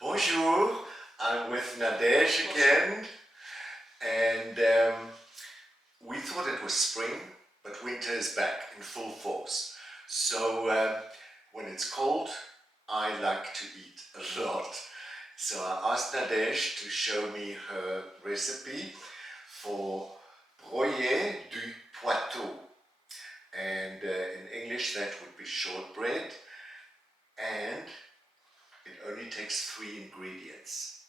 Bonjour, I'm with Nadej again, and we thought it was spring, but winter is back in full force. So when it's cold, I like to eat a lot. So I asked Nadej to show me her recipe for broyer du Poitou. And in English that would be shortbread, and it only takes 3 ingredients.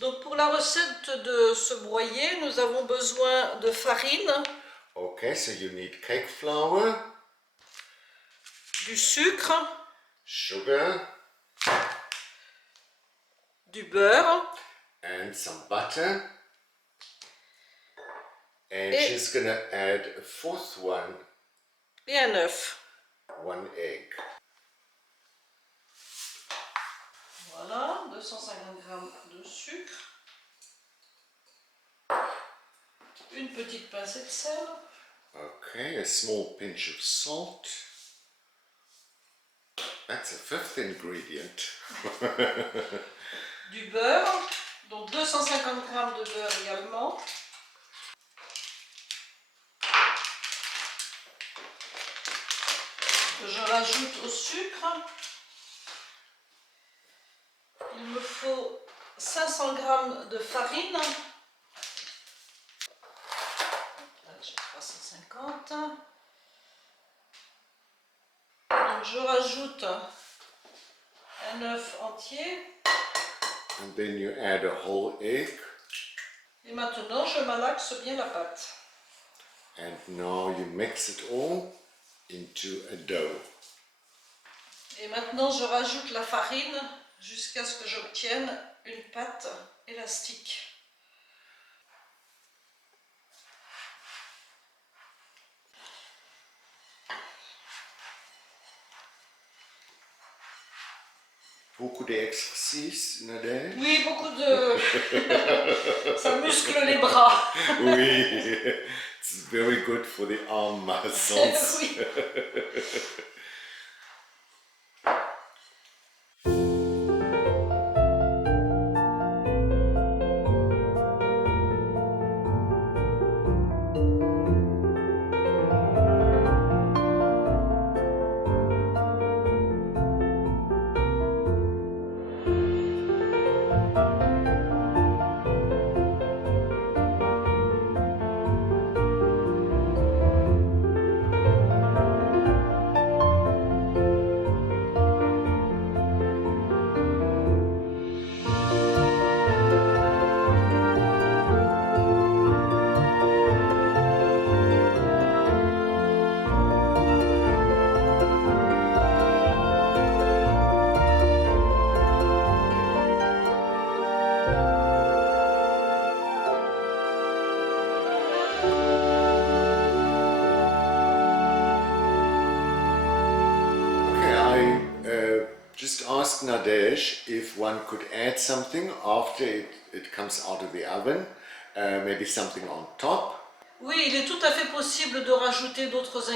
Donc pour la recette de ce broyer, nous avons besoin de farine, Okay, so you need cake flour, du sucre, sugar, du beurre and some butter. And Et- she's gonna add a fourth one, et un œuf. 1 egg. Voilà, 250 g de sucre, une petite pincée de sel, Okay, a small pinch of salt. That's a 5th ingredient. du beurre, donc 250 g de beurre également, que je rajoute au sucre. Il me faut 500 g de farine. Là, j'ai 350. Donc je rajoute un œuf entier. And then you add a whole egg. Et maintenant, je malaxe bien la pâte. And now you mix it all into a dough. Et maintenant, je rajoute la farine jusqu'à ce que j'obtienne une pâte élastique. Beaucoup d'exercices, Nadej? Oui, beaucoup de... Ça muscle les bras. Oui, it's very good for the arm muscles. Oui. Okay, I just asked Nadej if one could add something after it comes out of the oven, maybe something on top. Oui, il est tout à fait possible de rajouter d'autres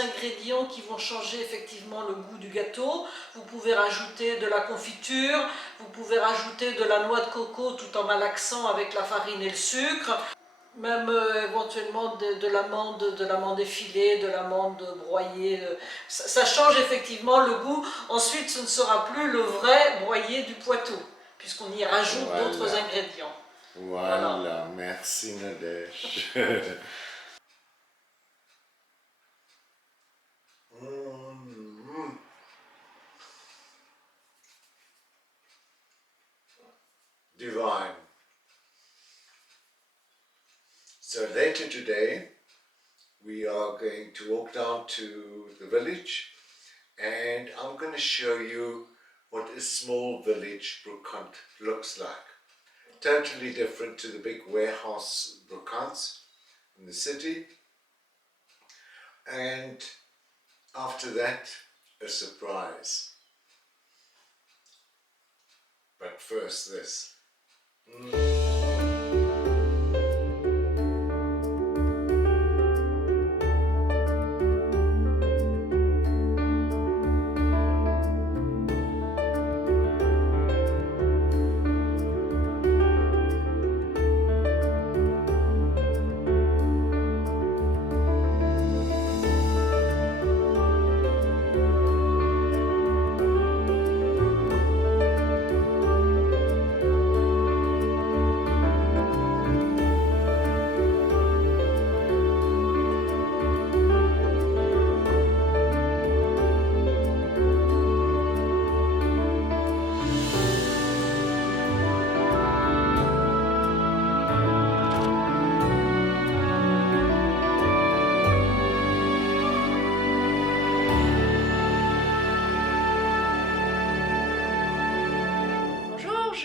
ingrédients qui vont changer effectivement le goût du gâteau. Vous pouvez rajouter de la confiture, vous pouvez rajouter de la noix de coco tout en malaxant avec la farine et le sucre, même éventuellement de l'amande effilée, de l'amande broyée. Ça change effectivement le goût. Ensuite, ce ne sera plus le vrai broyer du Poitou, puisqu'on y rajoute Voilà. d'autres ingrédients. Voilà, merci Nadej. Divine. So later today we are going to walk down to the village, and I'm going to show you what a small village brocante looks like. Totally different to the big warehouse brocantes in the city. And after that, a surprise. But first this.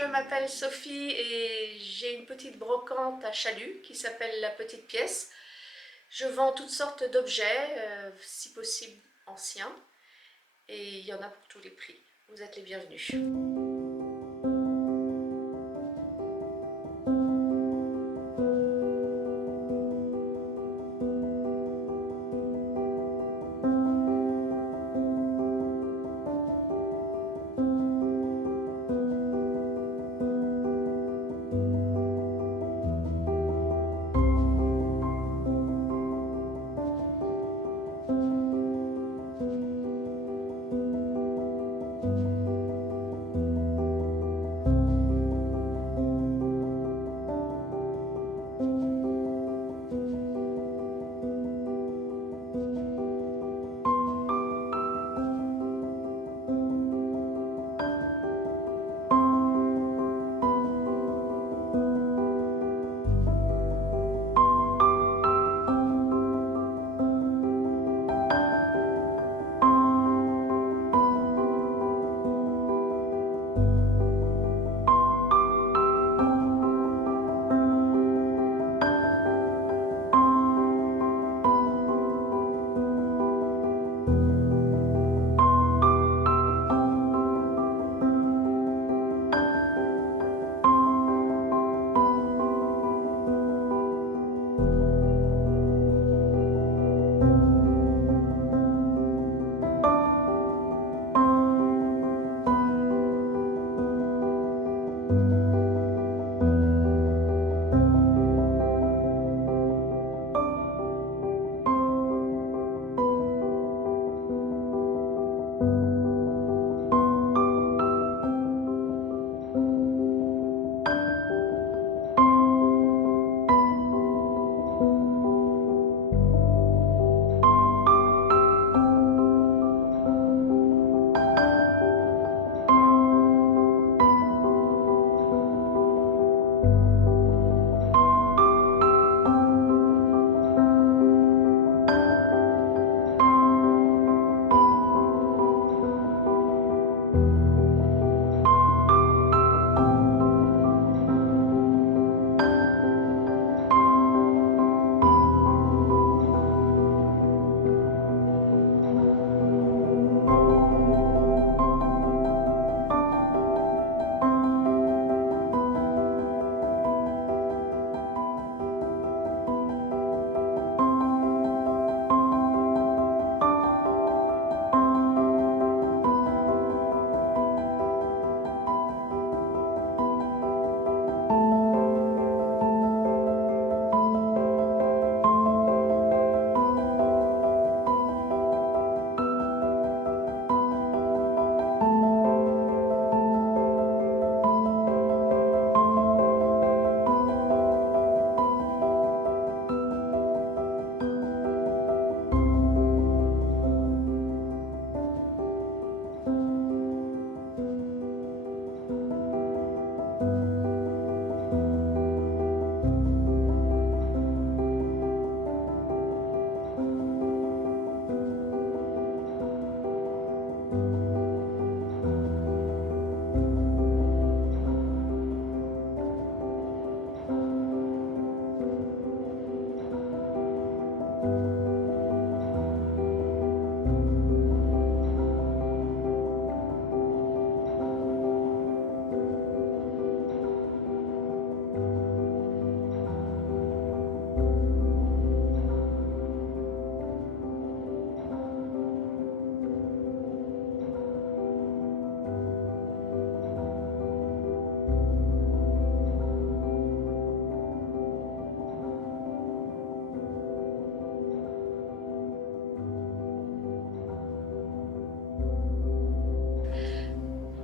je m'appelle Sophie et j'ai une petite brocante à Chalut qui s'appelle La Petite Pièce. Je vends toutes sortes d'objets, si possible anciens, et il y en a pour tous les prix. Vous êtes les bienvenus.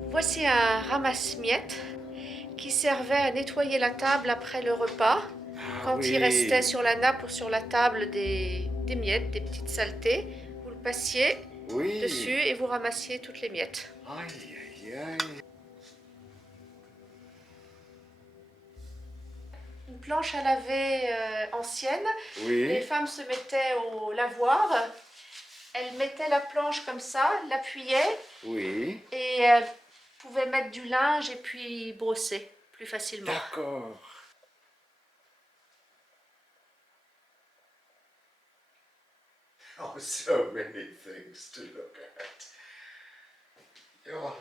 Voici un ramasse-miettes qui servait à nettoyer la table après le repas. Quand il restait sur la nappe ou sur la table des miettes, des petites saletés, vous le passiez dessus et vous ramassiez toutes les miettes. Aïe, aïe, aïe. Une planche à laver ancienne. Les femmes se mettaient au lavoir. Elles mettaient la planche comme ça, l'appuyaient. Et pouvez mettre du linge et puis brosser plus facilement. D'accord. Oh, so many things to look at. Yeah.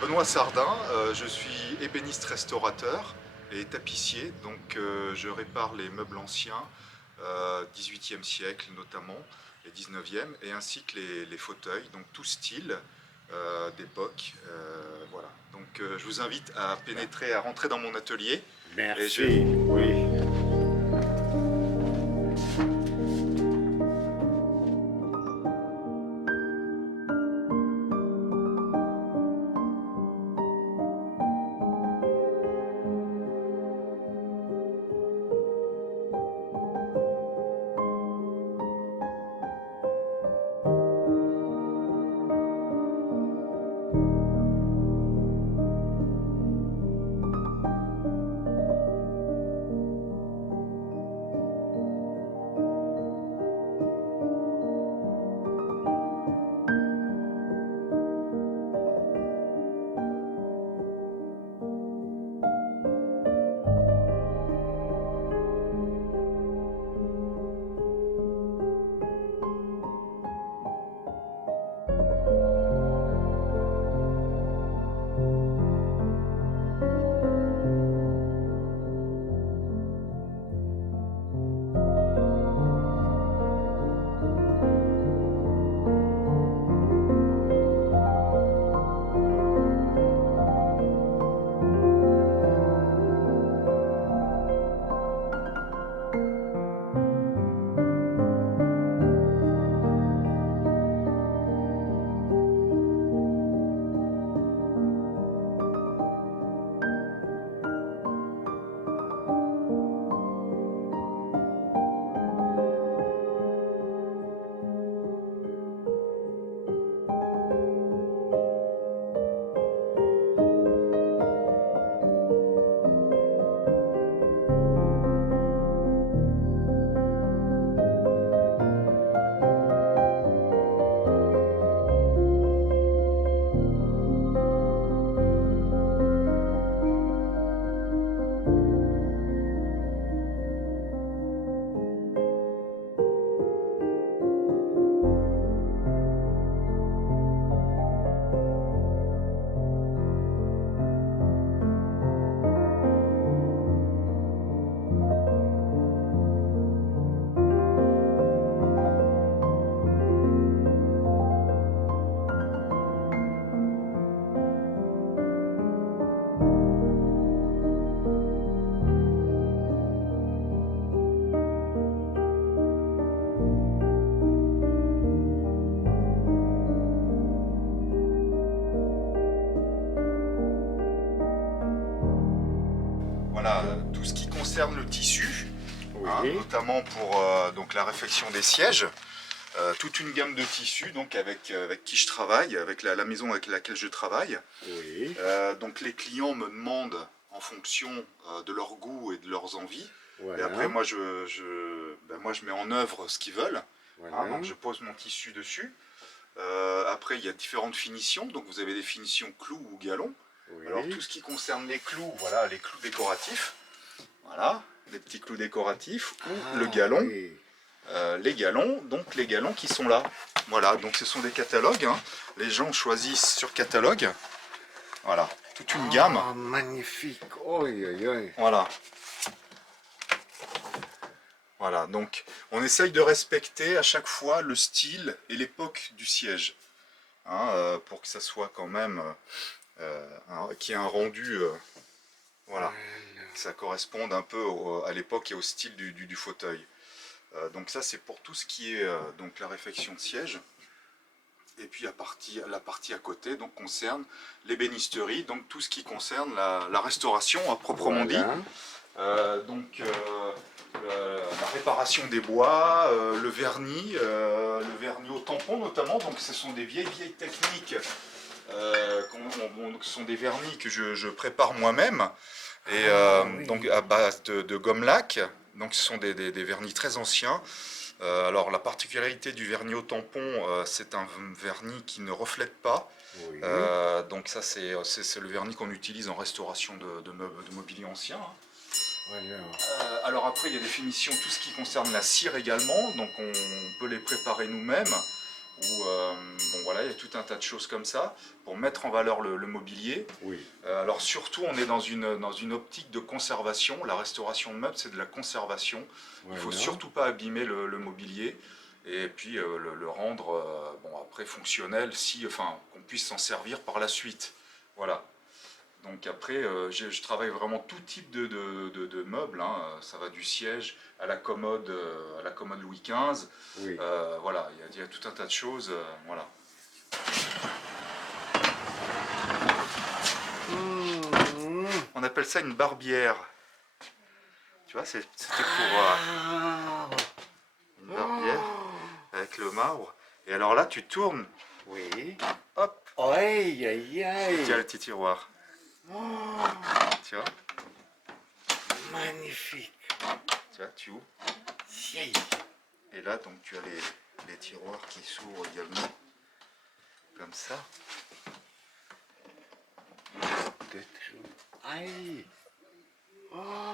Benoît Sardin, je suis ébéniste restaurateur et tapissier, donc je répare les meubles anciens, 18e siècle notamment, et 19e, et ainsi que les fauteuils, donc tout style d'époque. Voilà. Donc je vous invite à pénétrer, à rentrer dans mon atelier. Merci. Oui. voilà, tout ce qui concerne le tissu, hein, Oui. notamment pour donc la réfection des sièges. Toute une gamme de tissus donc avec qui je travaille, avec la maison avec laquelle je travaille. Oui. Donc les clients me demandent en fonction de leur goût et de leurs envies. Voilà. Et après moi moi je mets en œuvre ce qu'ils veulent. Voilà. Hein, donc je pose mon tissu dessus. Après il y a différentes finitions. Donc vous avez des finitions clous ou galons. Oui. Alors tout ce qui concerne les clous, voilà les clous décoratifs. Voilà, les petits clous décoratifs ou le galon. Oui. Les galons, donc les galons qui sont là. Voilà, donc ce sont des catalogues. Hein. Les gens choisissent sur catalogue. Voilà, toute une gamme. Ah, magnifique. Oi, oi, oi. Voilà. Voilà, donc on essaye de respecter à chaque fois le style et l'époque du siège. Hein, pour que ça soit quand même qu'il y ait un rendu, voilà, que ça corresponde un peu à l'époque et au style du fauteuil. Donc ça c'est pour tout ce qui est donc la réfection de siège. Et puis la partie à côté donc concerne l'ébénisterie, donc tout ce qui concerne la restauration à proprement dit. Donc la réparation des bois, le vernis au tampon notamment, donc ce sont des vieilles techniques, ce sont des vernis que je prépare moi-même, et oui. donc à base de gomme laque, donc ce sont des vernis très anciens. Alors la particularité du vernis au tampon, c'est un vernis qui ne reflète pas. Oui. Donc ça c'est le vernis qu'on utilise en restauration de mobilier ancien. Hein. Voilà. Alors après il y a des finitions, tout ce qui concerne la cire également, donc on peut les préparer nous-mêmes. Ou bon voilà, il y a tout un tas de choses comme ça pour mettre en valeur le mobilier. Oui. Alors surtout on est dans une optique de conservation. La restauration de meubles c'est de la conservation. Il ne faut surtout pas abîmer le mobilier et puis le rendre bon, après fonctionnel, qu'on puisse s'en servir par la suite. Voilà. Donc après, je travaille vraiment tout type de meubles. Hein. Ça va du siège à la commode Louis XV. Oui. Voilà, il y a tout un tas de choses. Voilà. On appelle ça une barbière. Tu vois, c'était pour une barbière avec le marbre. Et alors là, tu tournes. Oui. Hop, Aïe, aïe, aïe. il y a le petit tiroir. Tu vois, Magnifique. tu ouvres. Aïe. Et là, donc, tu as les tiroirs qui s'ouvrent également. Comme ça. Aïe. Oh,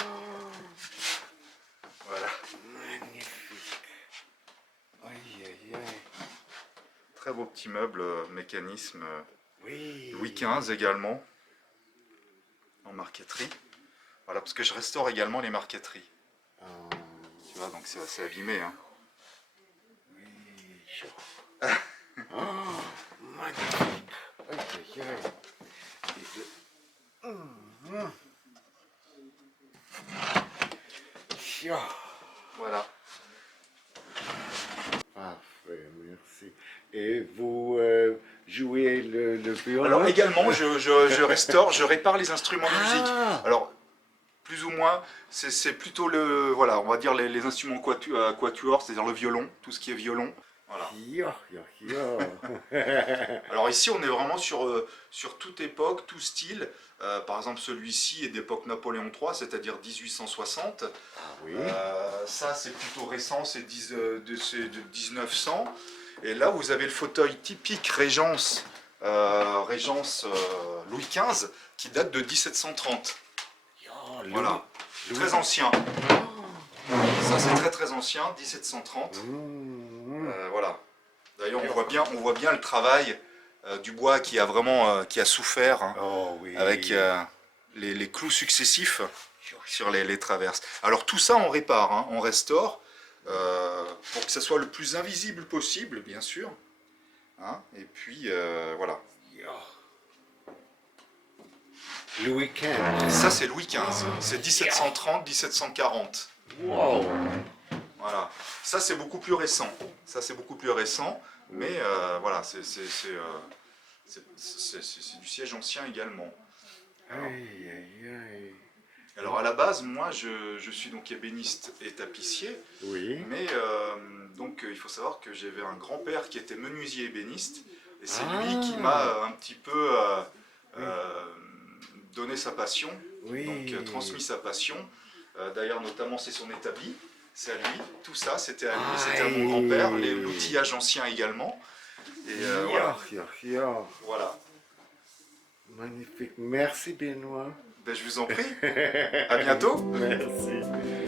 Voilà. magnifique. Aïe, aïe, aïe. Très beau petit meuble, mécanisme Oui. Louis XV également. En marqueterie. Voilà, parce que je restaure également les marqueteries. Oh, Tu vois, donc c'est assez abîmé. Hein. oui. Oh, magnifique. Aïe, aïe, aïe. Chia. Voilà. Parfait, merci. Et vous jouez le violon? Alors également, je restaure, je répare les instruments de musique. Ah. Alors, plus ou moins, c'est plutôt voilà, on va dire les instruments quatuor, c'est-à-dire le violon, tout ce qui est violon. Voilà. Yo, yo, yo. Alors ici, on est vraiment sur toute époque, tout style. Par exemple, celui-ci est d'époque Napoléon III, c'est-à-dire 1860. Ah oui. Ça, c'est plutôt récent, c'est de 1900. Et là, vous avez le fauteuil typique Régence, Louis XV, qui date de 1730. Yo, Voilà, Louis. très ancien. Ça, c'est très très ancien, 1730. Voilà. D'ailleurs, on voit bien le travail du bois qui a vraiment qui a souffert, hein, Oh oui. avec les clous successifs sur les traverses. Alors tout ça, on répare, hein, on restaure, pour que ça soit le plus invisible possible, bien sûr. Hein, et puis, voilà. Yo. Louis XV. Ça, c'est Louis XV. C'est 1730-1740. Wow. Voilà. Ça, c'est beaucoup plus récent. Mais voilà, c'est du siège ancien également. Aïe, aïe, aïe. Alors la base, moi, je suis donc ébéniste et tapissier, Oui. mais donc il faut savoir que j'avais un grand-père qui était menuisier ébéniste, et c'est Ah. lui qui m'a un petit peu donné sa passion, Oui. donc transmis sa passion. D'ailleurs, notamment, c'est son établi, c'est à lui, tout ça, c'était à lui, c'était à mon grand-père, l'outillage ancien également. Et voilà. Voilà. Magnifique. Merci Benoît. Ben, je vous en prie. À bientôt. Merci.